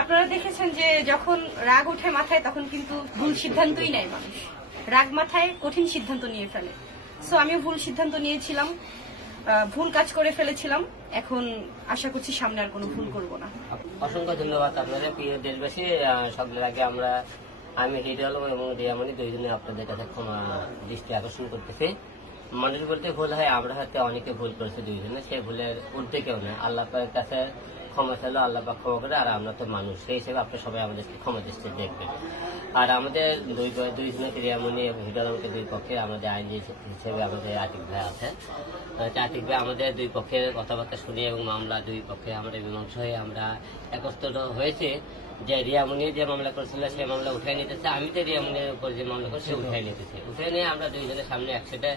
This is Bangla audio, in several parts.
আপনারা দেখেছেন যে যখন রাগ ওঠে মাথায় তখন কিন্তু ভুল সিদ্ধান্তই নেয় মানুষ রাগ মাথায় কঠিন সিদ্ধান্ত নিয়ে ফেলে সো আমি ভুল সিদ্ধান্ত নিয়েছিলাম ভুল কাজ করে ফেলেছিলাম এখন আশা করছি সামনে আর কোনো ভুল করব না অসংখ্য ধন্যবাদ আপনাদের প্রিয় দেশবাসী সকলের আগে আমরা আমি হিরো আলম এবং রিয়ামণি দুইজনে আপনাদের কাছে ক্ষমা দৃষ্টি আকর্ষণ করতেছি মানুষ বলতে ভুল হয় আমরা হয়তো অনেকে ভুল করেছি দুইজনে সে ভুলের উল্টে কেউ নয় আল্লাহ কাছে ক্ষমা চাইলো আল্লাহ পাক ক্ষমা করে আর আমরা তো মানুষ সেই হিসেবে আপনার সবাই আমাদেরকে ক্ষমা দৃষ্টি দেখবে আর আমাদের দুই দুইজনে ক্রিয়ামণি এবং হিডালকে দুই পক্ষে আমাদের আইনজীবী হিসেবে আমাদের আতিক ভাই আছে আতিক ভাই আমাদের দুই পক্ষের কথাবার্তা শুনে এবং মামলা দুই পক্ষে আমরা মীমাংস হয়ে আমরা একত্র হয়েছে যে রিয়া মুনি যে মামলা করছিল সে মামলা উঠাই নিতেছে আমি তো রিয়ামুনিয়ার উপর যে মামলা করছি উঠাই নিতেছে উঠে নিয়ে আমরা দুইজনের সামনে একসাথে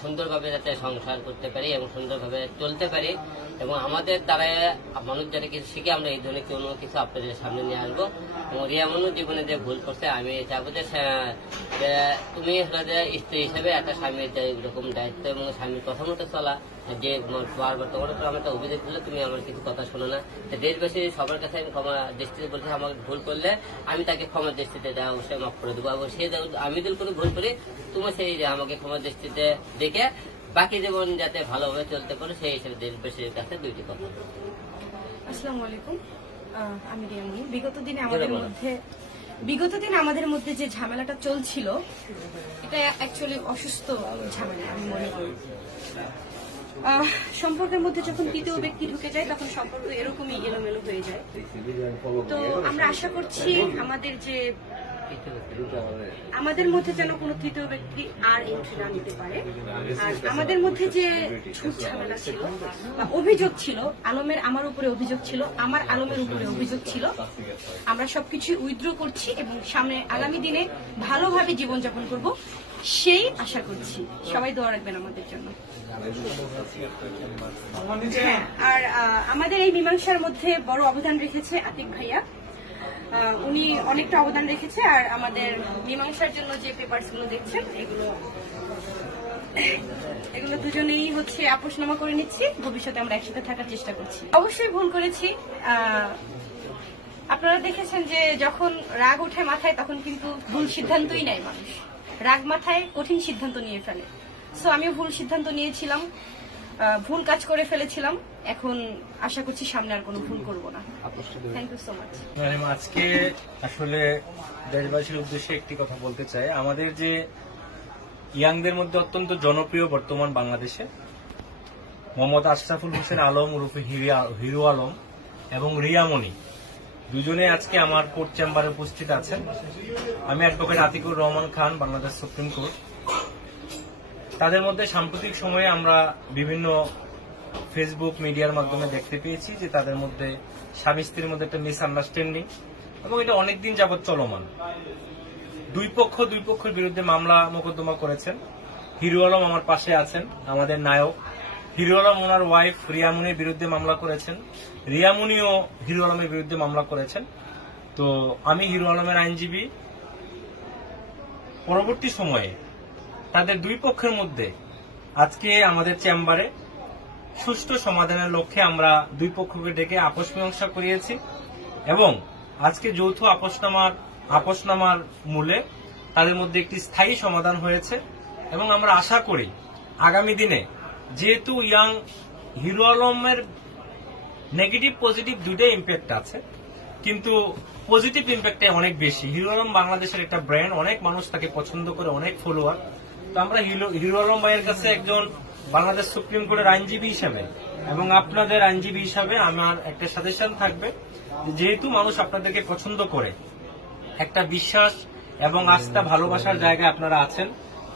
সুন্দরভাবে যাতে সংসার করতে পারি এবং সুন্দরভাবে চলতে পারি এবং আমাদের দ্বারাই মানুষ যারা কিছু শিখে আমরা এই ধরনের কোনো কিছু আপনাদের সামনে নিয়ে আসবো এবং রিয়ামনু জীবনে যে ভুল করছে আমি চাবো যে তুমি হলো যে স্ত্রী হিসেবে একটা স্বামীর এরকম দায়িত্ব এবং স্বামীর প্রথমত চলা যে বারবার তোমার উপর আমার অভিযোগ করলে তুমি আমার কিছু কথা শোনো না তো দেশবাসী সবার কাছে আমি ক্ষমা দৃষ্টিতে বলছি আমাকে ভুল করলে আমি তাকে ক্ষমা দৃষ্টিতে দেওয়া অবশ্যই মাফ করে দেবো এবং সে আমি যদি কোনো ভুল করি তুমি সেই আমাকে ক্ষমা দৃষ্টিতে দেখে বাকি জীবন যাতে ভালোভাবে চলতে পারে সেই হিসেবে দেশবাসীর কাছে দুইটি কথা আসসালাম আলাইকুম আমি বিগত দিনে আমাদের মধ্যে বিগত দিন আমাদের মধ্যে যে ঝামেলাটা চলছিল এটা অ্যাকচুয়ালি অসুস্থ ঝামেলা আমি মনে করি সম্পর্কের মধ্যে যখন তৃতীয় ব্যক্তি ঢুকে যায় তখন সম্পর্ক এরকমই এলোমেলো হয়ে যায় তো আমরা আশা করছি আমাদের যে আমাদের মধ্যে যেন কোনো তৃতীয় ব্যক্তি আর এন্ট্রি না নিতে পারে আর আমাদের মধ্যে যে ছুট ঝামেলা ছিল অভিযোগ ছিল আলমের আমার উপরে অভিযোগ ছিল আমার আলমের উপরে অভিযোগ ছিল আমরা সবকিছু উইথড্র করছি এবং সামনে আগামী দিনে ভালোভাবে জীবনযাপন করব সেই আশা করছি সবাই দোয়া রাখবেন আমাদের জন্য হ্যাঁ, আর আমাদের এই মীমাংসার মধ্যে বড় অবদান রেখেছে আতিক ভাইয়া উনি অনেকটা অবদান রেখেছে আর আমাদের মীমাংসার জন্য যে গুলো দেখছেন এগুলো এগুলো দুজনেই হচ্ছে আপোষনামা করে নিচ্ছি ভবিষ্যতে আমরা একসাথে থাকার চেষ্টা করছি অবশ্যই ভুল করেছি আপনারা দেখেছেন যে যখন রাগ ওঠে মাথায় তখন কিন্তু ভুল সিদ্ধান্তই নেয় মানুষ রাগ মাথায় কঠিন সিদ্ধান্ত নিয়ে ফেলে সো আমিও ভুল সিদ্ধান্ত নিয়েছিলাম ভুল কাজ করে ফেলেছিলাম এখন আশা করছি সামনে আর কোনো ভুল করব না থ্যাংক ইউ সো মাচ আজকে আসলে দেশবাসীর উদ্দেশ্যে একটি কথা বলতে চাই আমাদের যে ইয়াংদের মধ্যে অত্যন্ত জনপ্রিয় বর্তমান বাংলাদেশে মোহাম্মদ আশরাফুল হোসেন আলম উরুফে হিরু আলম এবং রিয়ামণি দুজনে আজকে আমার কোর্ট চেম্বারে উপস্থিত আছেন আমি advocate Atiqur Rahman Khan Bangladesh supreme court তাদের মধ্যে সাম্প্রতিক সময়ে আমরা বিভিন্ন ফেসবুক মিডিয়ার মাধ্যমে দেখতে পেয়েছি যে তাদের মধ্যে স্বামী স্ত্রীর মধ্যে একটা মিসআন্ডারস্ট্যান্ডিং এবং এটা অনেকদিন যাবৎ চলমান দুই পক্ষ দুই পক্ষের বিরুদ্ধে মামলা মোকদ্দমা করেছেন হিরু আলম আমার পাশে আছেন আমাদের নায়ক হিরু আলম ওনার ওয়াইফ রিয়ামুনির বিরুদ্ধে মামলা করেছেন রিয়ামুনিও হিরু আলমের বিরুদ্ধে মামলা করেছেন তো আমি হিরু আলমের আইনজীবী পরবর্তী সময়ে তাদের দুই পক্ষের মধ্যে আজকে আমাদের চেম্বারে সুষ্ঠু সমাধানের লক্ষ্যে আমরা দুই পক্ষকে ডেকে আপোষ মীমাংসা করিয়েছি এবং আজকে যৌথ আপোষনামার আপোষনামার মূলে তাদের মধ্যে একটি স্থায়ী সমাধান হয়েছে এবং আমরা আশা করি আগামী দিনে যেহেতু ইয়াং হিরো আলমের নেগেটিভ পজিটিভ দুইটাই ইম্প্যাক্ট আছে কিন্তু পজিটিভ ইম্প্যাক্টটাই অনেক বেশি হিরো আলম বাংলাদেশের একটা ব্র্যান্ড অনেক মানুষ তাকে পছন্দ করে অনেক ফলোয়ার তো আমরা হিরো আলম ভাইয়ের কাছে একজন বাংলাদেশ সুপ্রিম কোর্টের আইনজীবী হিসাবে এবং আপনাদের আইনজীবী হিসাবে আমার একটা সাজেশন থাকবে যেহেতু মানুষ আপনাদেরকে পছন্দ করে একটা বিশ্বাস এবং আস্থা ভালোবাসার জায়গায় আপনারা আছেন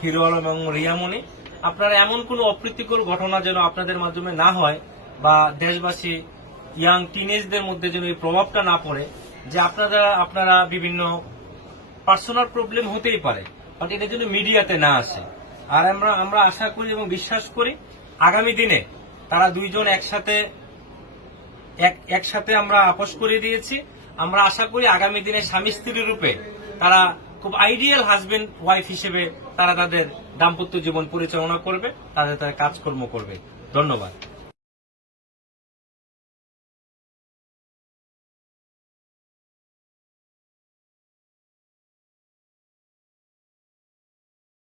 হিরো আলম এবং রিয়ামণি আপনারা এমন কোনো অপ্রীতিকর ঘটনা যেন আপনাদের মাধ্যমে না হয় বা দেশবাসী ইয়াং টিনেজদের মধ্যে যেন এই প্রভাবটা না পড়ে যে আপনারা আপনারা বিভিন্ন পার্সোনাল প্রবলেম হতেই পারে বাট এটা যেন মিডিয়াতে না আসে আর আমরা আমরা আশা করি এবং বিশ্বাস করি আগামী দিনে তারা দুইজন একসাথে একসাথে আমরা আপোষ করে দিয়েছি আমরা আশা করি আগামী দিনে স্বামী স্ত্রী রূপে তারা খুব আইডিয়াল হাজবেন্ড ওয়াইফ হিসেবে তারা তাদের দাম্পত্য জীবন পরিচালনা করবে তাদের তারা কাজকর্ম করবে ধন্যবাদ